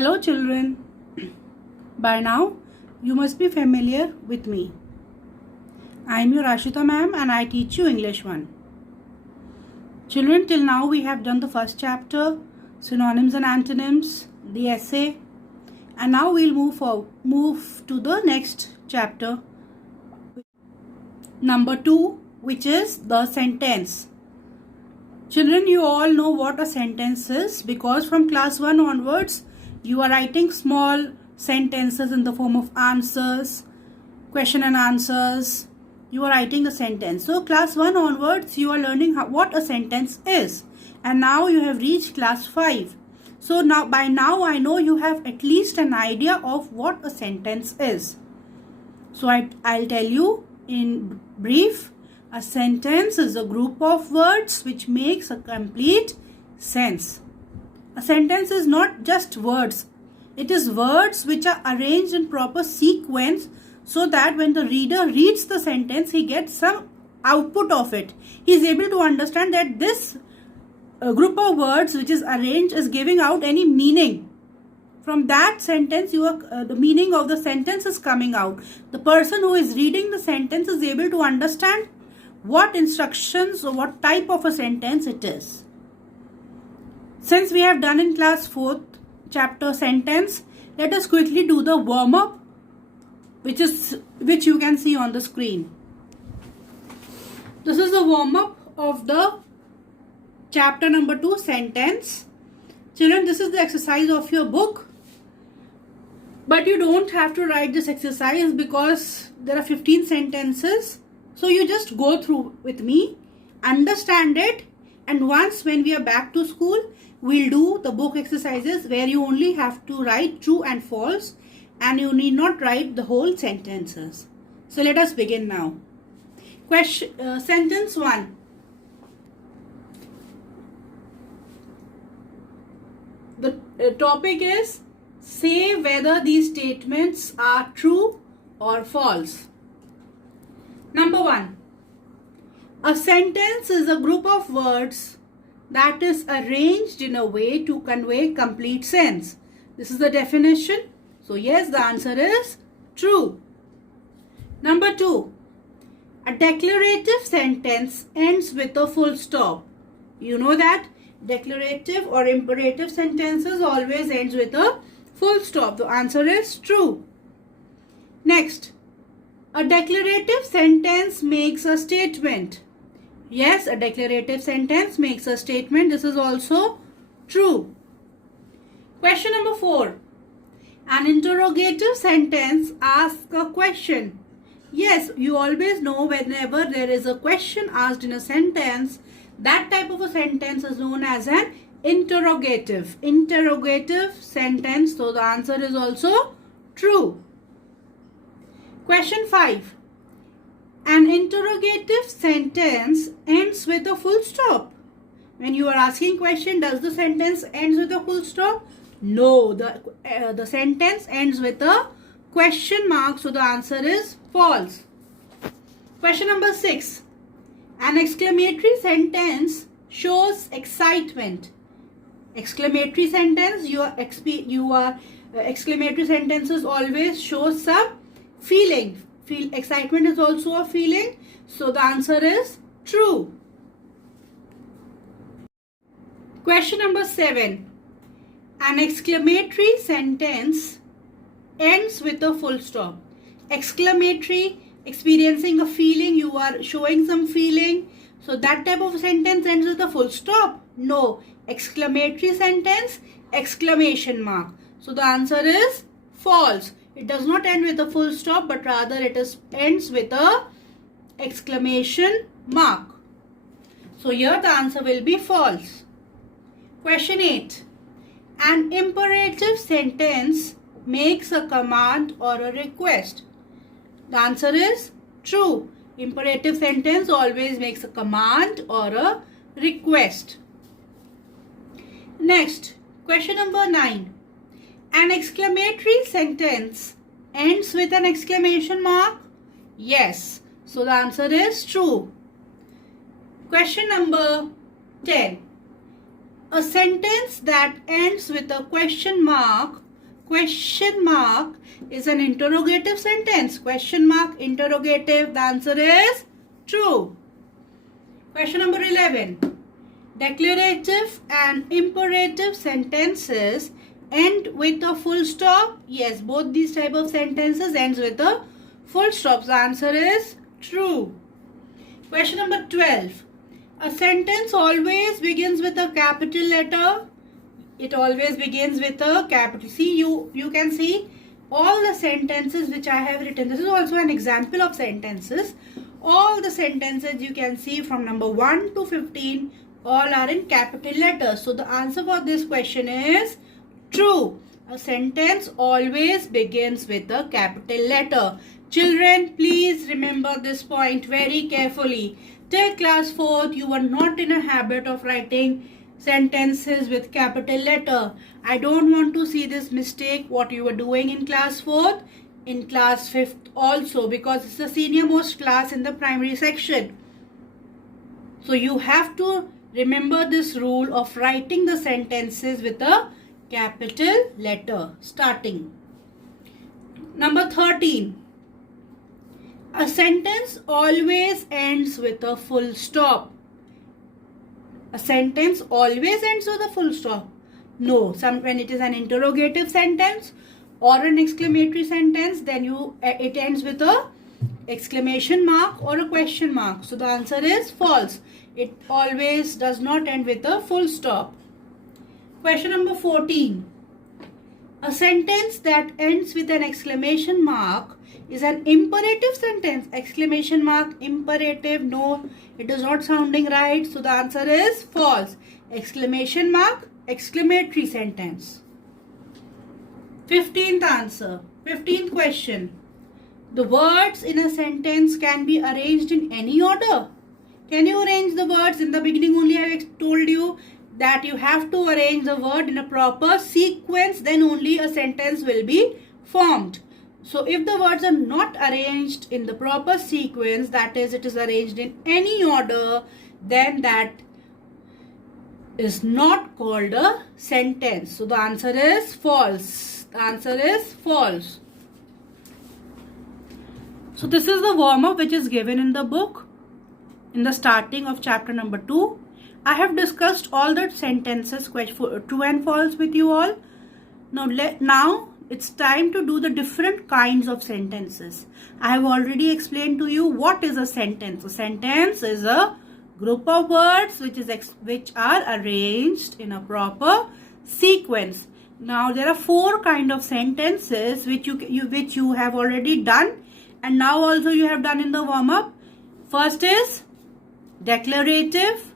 Hello children. By now you must be familiar with me. I am your Ashita ma'am and I teach you English 1. Children, till now we have done the first chapter, synonyms and antonyms, the essay, and now we'll move to the next chapter, number 2, which is the sentence. Children, you all know what a sentence is because from class 1 onwards you are writing small sentences in the form of answers, question and answers. You are writing a sentence. So class 1 onwards you are learning what a sentence is, and now you have reached class 5. So by now I know you have at least an idea of what a sentence is. So I'll tell you in brief. A sentence is a group of words which makes a complete sense. A sentence is not just words. It is words which are arranged in proper sequence so that when the reader reads the sentence, he gets some output of it. He is able to understand that this group of words which is arranged is giving out any meaning. From that sentence, the meaning of the sentence is coming out. The person who is reading the sentence is able to understand what instructions or what type of a sentence it is. Since we have done in class 4th chapter sentence, let us quickly do the warm-up which you can see on the screen. This is the warm-up of the chapter number 2 sentence. Children, this is the exercise of your book, but you don't have to write this exercise because there are 15 sentences. So you just go through with me, understand it, and once when we are back to school, we'll do the book exercises where you only have to write true and false and you need not write the whole sentences. So let us begin now. Sentence 1. The topic is, say whether these statements are true or false. Number 1. A sentence is a group of words that is arranged in a way to convey complete sense. This is the definition. So yes, the answer is true. Number 2. A declarative sentence ends with a full stop. You know that declarative or imperative sentences always ends with a full stop. The answer is true. Next. A declarative sentence makes a statement. Yes, a declarative sentence makes a statement. This is also true. Question number 4. An interrogative sentence asks a question. Yes, you always know whenever there is a question asked in a sentence, that type of a sentence is known as an interrogative. Interrogative sentence. So the answer is also true. Question 5. An interrogative sentence ends with a full stop. When you are asking question, does the sentence ends with a full stop? No, the sentence ends with a question mark. So the answer is false. Question number 6. An exclamatory sentence shows excitement. Exclamatory sentence, exclamatory sentences always show some feeling. Excitement is also a feeling. So the answer is true. Question number 7. An exclamatory sentence ends with a full stop. Exclamatory, experiencing a feeling, you are showing some feeling. So that type of sentence ends with a full stop. No. Exclamatory sentence, exclamation mark. So the answer is false. It does not end with a full stop, but rather it ends with a exclamation mark. So here the answer will be false. Question 8. An imperative sentence makes a command or a request. The answer is true. Imperative sentence always makes a command or a request. Next, question number 9. An exclamatory sentence ends with an exclamation mark? Yes. So the answer is true. Question number 10. A sentence that ends with a question mark question mark is an interrogative sentence. Question mark, interrogative. The answer is true. Question number 11. Declarative and imperative sentences end with a full stop. Yes, both these type of sentences ends with a full stop. The answer is true. Question number 12. A sentence always begins with a capital letter. It always begins with a capital. See, you can see all the sentences which I have written. This is also an example of sentences. All the sentences you can see from number 1 to 15 all are in capital letters. So the answer for this question is true. A sentence always begins with a capital letter. Children, please remember this point very carefully. Till class 4th, you were not in a habit of writing sentences with capital letter. I don't want to see this mistake what you were doing in class 4th, in class 5th also, because it's the senior most class in the primary section. So you have to remember this rule of writing the sentences with a capital letter starting. Number 13. A sentence always ends with a full stop. A sentence always ends with a full stop. No, when it is an interrogative sentence or an exclamatory sentence, then it ends with a exclamation mark or a question mark. So the answer is false. It always does not end with a full stop. Question number 14. A sentence that ends with an exclamation mark is an imperative sentence. Exclamation mark, imperative, no, it is not sounding right. So the answer is false. Exclamation mark, exclamatory sentence. 15th answer. 15th question. The words in a sentence can be arranged in any order. Can you arrange the words? In the beginning only I have told you that you have to arrange the word in a proper sequence, then only a sentence will be formed. So if the words are not arranged in the proper sequence, that is, it is arranged in any order, then that is not called a sentence. So the answer is false. The answer is false. So this is the warm-up which is given in the book in the starting of chapter number 2. I have discussed all the sentences, true and false, with you all. Now it's time to do the different kinds of sentences. I have already explained to you what is a sentence. A sentence is a group of words which are arranged in a proper sequence. Now there are 4 kind of sentences which you have already done, and now also you have done in the warm-up. First is declarative,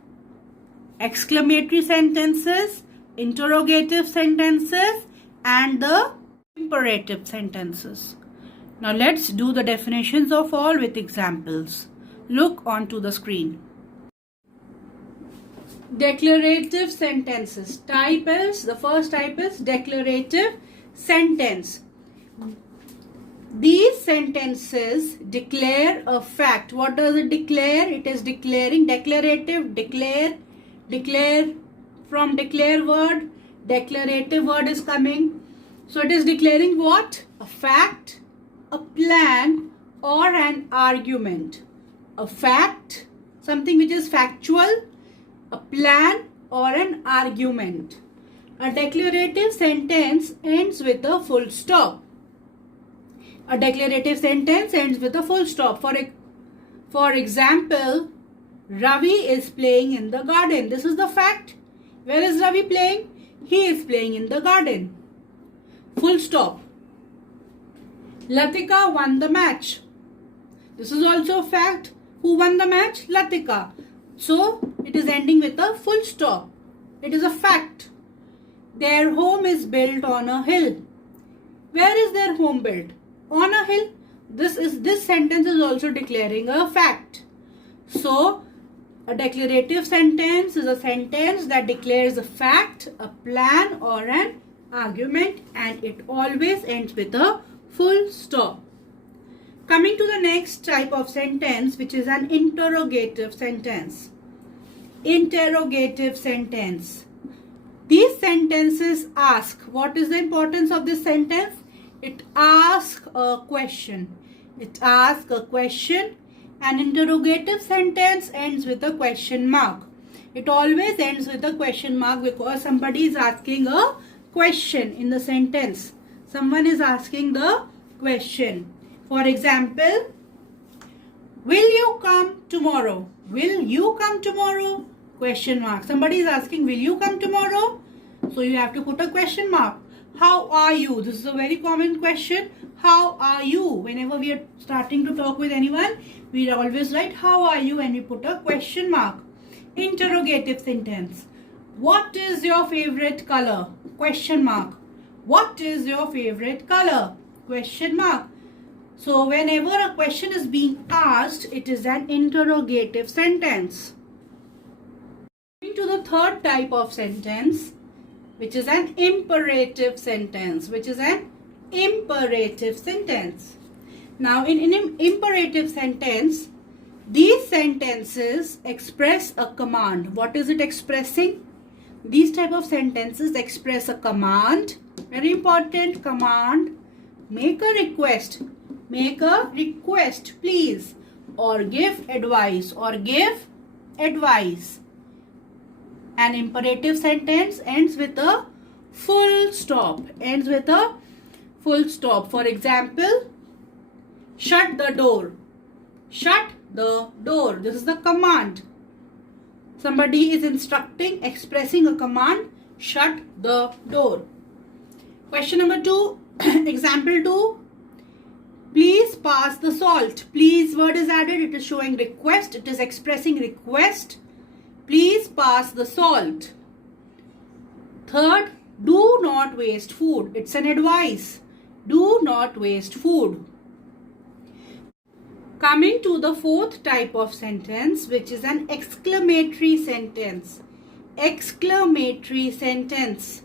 exclamatory sentences, interrogative sentences, and the imperative sentences. Now let's do the definitions of all with examples. Look onto the screen. Declarative sentences. The first type is declarative sentence. These sentences declare a fact. What does it declare? It is declaring. Declarative, declare from declare word. Declarative word is coming. So it is declaring what? A fact, a plan, or an argument. A fact, something which is factual, a plan, or an argument. A declarative sentence ends with a full stop. A declarative sentence ends with a full stop. For example, Ravi is playing in the garden. This is the fact. Where is Ravi playing? He is playing in the garden. Full stop. Latika won the match. This is also a fact. Who won the match? Latika. So it is ending with a full stop. It is a fact. Their home is built on a hill. Where is their home built? On a hill. This sentence is also declaring a fact. So a declarative sentence is a sentence that declares a fact, a plan, or an argument, and it always ends with a full stop. Coming to the next type of sentence, which is an interrogative sentence. Interrogative sentence. These sentences ask. What is the importance of this sentence? It asks a question. It asks a question. An interrogative sentence ends with a question mark. It always ends with a question mark because somebody is asking a question in the sentence. Someone is asking the question. For example, will you come tomorrow? Will you come tomorrow? Question mark. Somebody is asking, will you come tomorrow? So you have to put a question mark. How are you? This is a very common question. How are you? Whenever we are starting to talk with anyone, we always write how are you and we put a question mark. Interrogative sentence. What is your favorite color? Question mark. What is your favorite color? Question mark. So whenever a question is being asked, it is an interrogative sentence. Coming to the third type of sentence, which is an imperative sentence. Now in an imperative sentence, these sentences express a command. What is it expressing? These type of sentences express a command. Very important command. Make a request. Make a request, please. Or give advice. An imperative sentence ends with a full stop. For example, shut the door. Shut the door. This is the command. Somebody is instructing, expressing a command. Shut the door. Question number 2. Example 2. Please pass the salt. Please word is added. It is showing request. It is expressing request. Please pass the salt. Third, do not waste food. It's an advice. Do not waste food. Coming to the fourth type of sentence, which is an exclamatory sentence. Exclamatory sentence.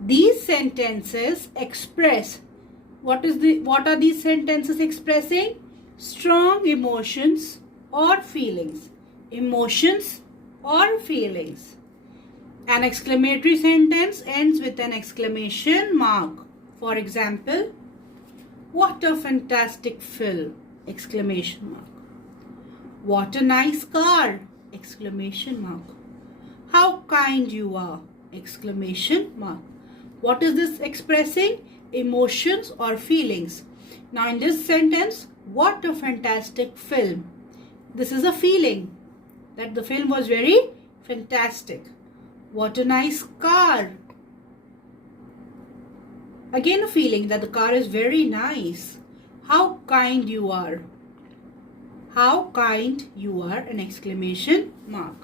These sentences express. What are these sentences expressing? Strong emotions or feelings. Emotions or feelings. An exclamatory sentence ends with an exclamation mark. For example, what a fantastic film! Exclamation mark. What a nice car! Exclamation mark. How kind you are! Exclamation mark. What is this expressing? Emotions or feelings. Now in this sentence, what a fantastic film. This is a feeling that the film was very fantastic. What a nice car. Again a feeling that the car is very nice. How kind you are. How kind you are, an exclamation mark.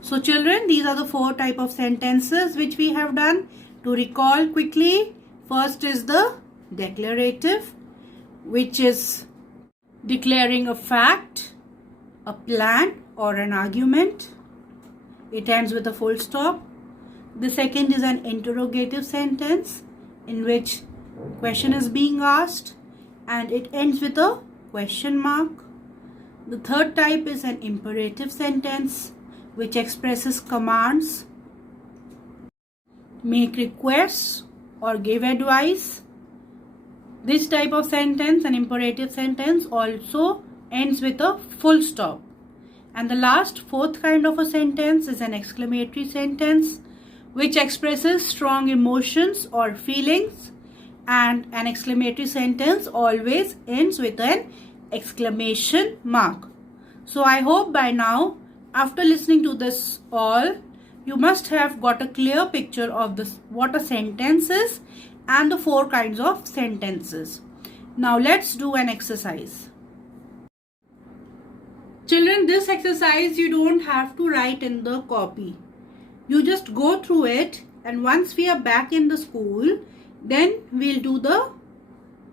So children, these are the 4 type of sentences which we have done. To recall quickly, first is the declarative, which is declaring a fact, a plan or an argument. It ends with a full stop. The second is an interrogative sentence in which question is being asked and it ends with a question mark. The third type is an imperative sentence which expresses commands, make requests or give advice. This type of sentence, an imperative sentence, also ends with a full stop. And the last, fourth kind of a sentence is an exclamatory sentence which expresses strong emotions or feelings, and an exclamatory sentence always ends with an exclamation mark. So I hope by now, after listening to this all, you must have got a clear picture of this, what a sentence is and the 4 kinds of sentences. Now let's do an exercise. Children, this exercise you don't have to write in the copy. You just go through it, and once we are back in the school, then we'll do the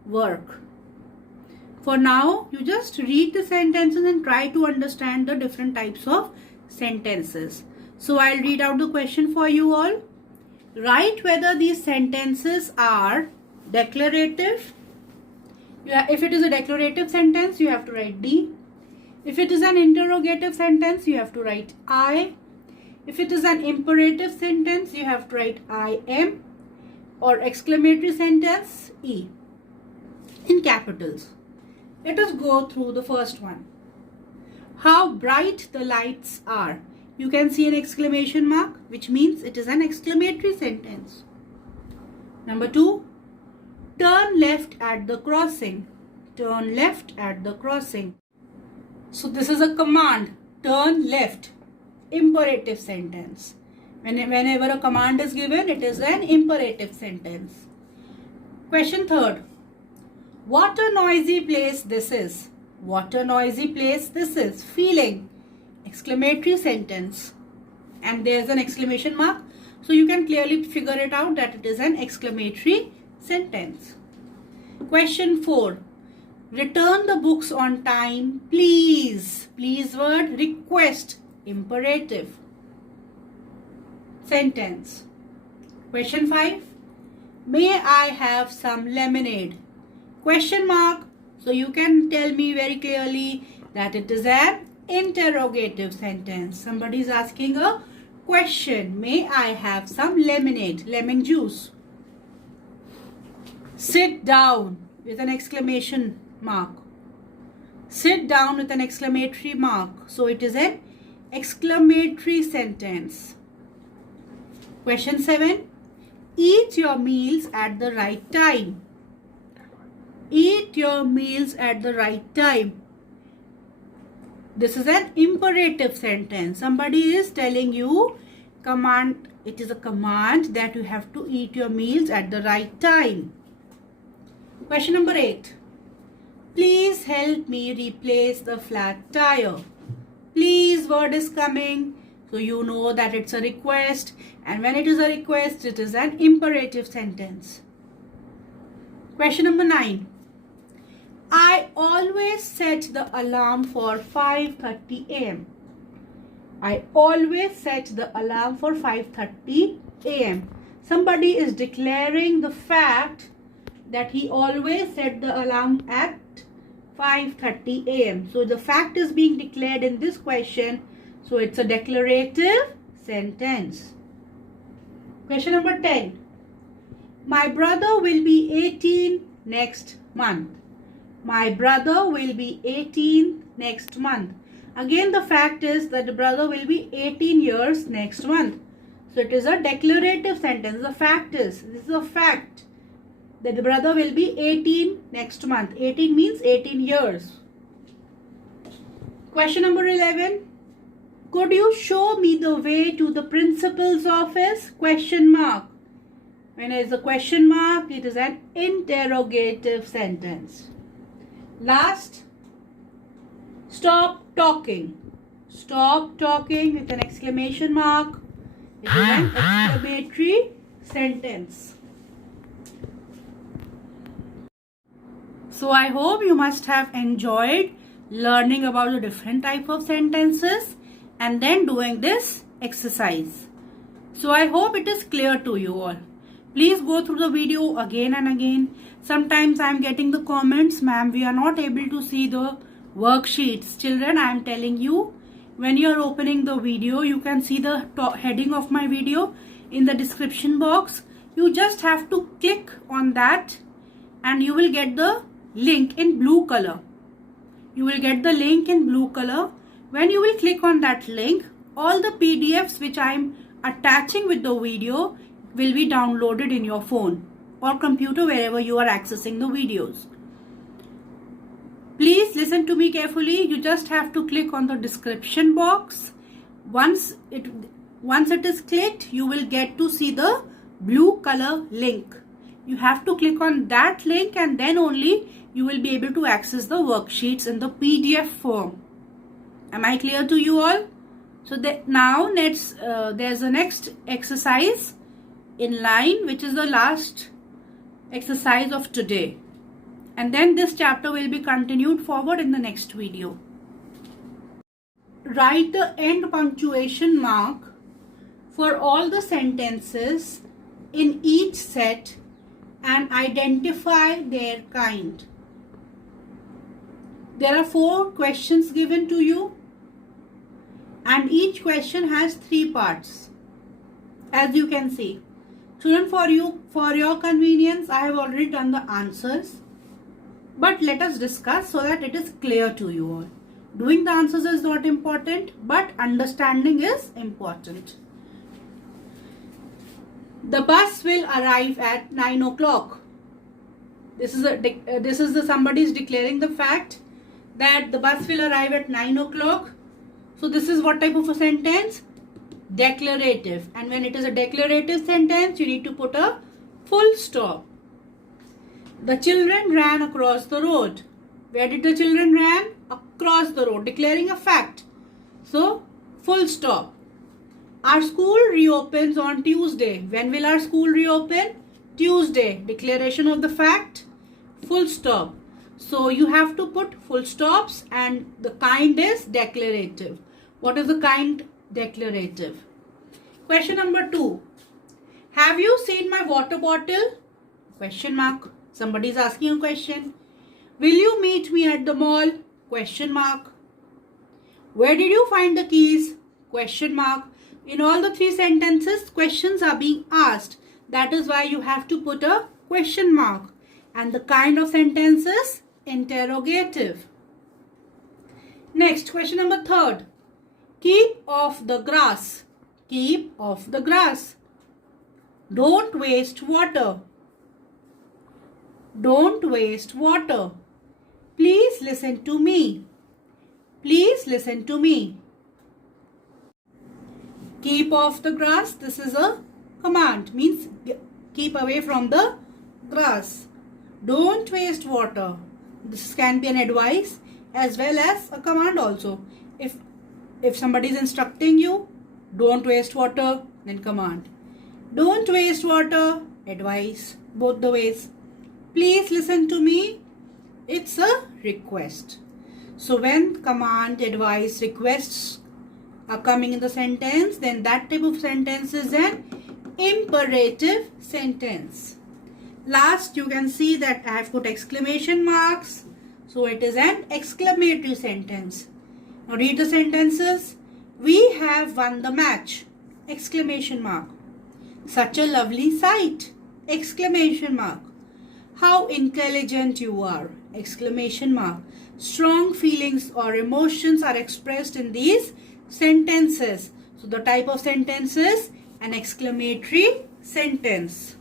work. For now, you just read the sentences and try to understand the different types of sentences. So I'll read out the question for you all. Write whether these sentences are declarative. If it is a declarative sentence, you have to write D. If it is an interrogative sentence, you have to write I. If it is an imperative sentence, you have to write I am, or exclamatory sentence, E in capitals. Let us go through the first one. How bright the lights are. You can see an exclamation mark, which means it is an exclamatory sentence. Number 2, turn left at the crossing. Turn left at the crossing. So this is a command, turn left, imperative sentence. Whenever a command is given, it is an imperative sentence. Question 3rd. What a noisy place this is. What a noisy place this is. Feeling, exclamatory sentence. And there's an exclamation mark. So you can clearly figure it out that it is an exclamatory sentence. Question 4. Return the books on time, please. Please word, request, imperative sentence. Question 5. May I have some lemonade? Question mark. So you can tell me very clearly that it is an interrogative sentence. Somebody is asking a question. May I have some lemonade, lemon juice? Sit down with an exclamation mark. Sit down with an exclamatory mark. So it is an exclamatory sentence. Question 7. Eat your meals at the right time. Eat your meals at the right time. This is an imperative sentence. Somebody is telling you command. It is a command that you have to eat your meals at the right time. Question number 8. Please help me replace the flat tire. Please word is coming. So you know that it's a request. And when it is a request, it is an imperative sentence. Question number 9. I always set the alarm for 5:30 a.m. I always set the alarm for 5:30 a.m. Somebody is declaring the fact that he always set the alarm at 5:30 a.m. So the fact is being declared in this question. So it's a declarative sentence. Question number 10. My brother will be 18 next month. My brother will be 18 next month. Again, the fact is that the brother will be 18 years next month. So it is a declarative sentence. The fact is, this is a fact that the brother will be 18 next month. 18 means 18 years. Question number 11. Could you show me the way to the principal's office? Question mark. When there is a question mark, it is an interrogative sentence. Last, stop talking. Stop talking with an exclamation mark. It is an exclamatory sentence. So I hope you must have enjoyed learning about the different type of sentences and then doing this exercise. So I hope it is clear to you all. Please go through the video again and again. Sometimes I am getting the comments, ma'am, we are not able to see the worksheets. Children, I am telling you, when you are opening the video, you can see the heading of my video in the description box. You just have to click on that and you will get the link in blue color. You will get the link in blue color. When you will click on that link, all the PDFs which I am attaching with the video will be downloaded in your phone or computer, wherever you are accessing the videos. Please listen to me carefully. You just have to click on the description box. Once it is clicked, you will get to see the blue color link. You have to click on that link and then only you will be able to access the worksheets in the PDF form. Am I clear to you all? So now there's a next exercise in line, which is the last exercise of today. And then this chapter will be continued forward in the next video. Write the end punctuation mark for all the sentences in each set and identify their kind. There are 4 questions given to you. and each question has 3 parts, as you can see. Children, for your convenience, I have already done the answers, but let us discuss so that it is clear to you all. Doing the answers is not important, but understanding is important. The bus will arrive at 9 o'clock. This is somebody is declaring the fact that the bus will arrive at 9 o'clock. So this is what type of a sentence? Declarative. And when it is a declarative sentence, you need to put a full stop. The children ran across the road. Where did the children ran? Across the road, declaring a fact. So, full stop. Our school reopens on Tuesday. When will our school reopen? Tuesday. Declaration of the fact. Full stop. So, you have to put full stops, and the kind is declarative. What is the kind? Declarative. Question number 2. Have you seen my water bottle? Question mark. Somebody is asking a question. Will you meet me at the mall? Question mark. Where did you find the keys? Question mark. In all the 3 sentences, questions are being asked. That is why you have to put a question mark. And the kind of sentence is interrogative. Next, question number 3. Keep off the grass. Keep off the grass. Don't waste water. Don't waste water. Please listen to me. Please listen to me. Keep off the grass. This is a command. Means keep away from the grass. Don't waste water. This can be an advice as well as a command also. If somebody is instructing you, don't waste water, then command. Don't waste water, advice. Both the ways. Please listen to me. It's a request. So when command, advice, requests are coming in the sentence, then that type of sentence is an imperative sentence. Last, you can see that I have put exclamation marks. So it is an exclamatory sentence. Now read the sentences. We have won the match. Exclamation mark. Such a lovely sight. Exclamation mark. How intelligent you are. Exclamation mark. Strong feelings or emotions are expressed in these sentences. So the type of sentence is an exclamatory sentence.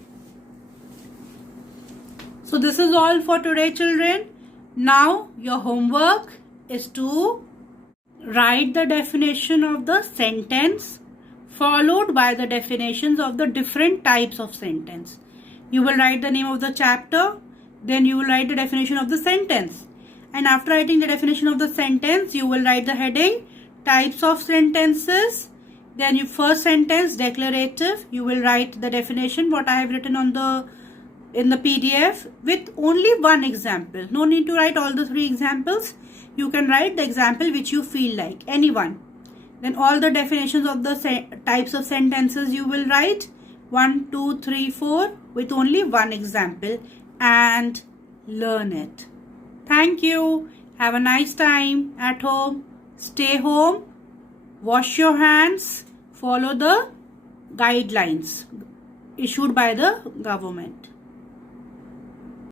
So this is all for today, children. Now your homework is to write the definition of the sentence followed by the definitions of the different types of sentence. You will write the name of the chapter, then you will write the definition of the sentence. And after writing the definition of the sentence, you will write the heading, types of sentences. Then your first sentence, declarative, you will write the definition, what I have written on in the PDF with only one example. No need to write all the 3 examples. You can write the example which you feel like, any one. Then all the definitions of the types of sentences you will write 1, 2, 3, 4 with only one example and learn it. Thank you. Have a nice time at home. Stay home. Wash your hands. Follow the guidelines issued by the government.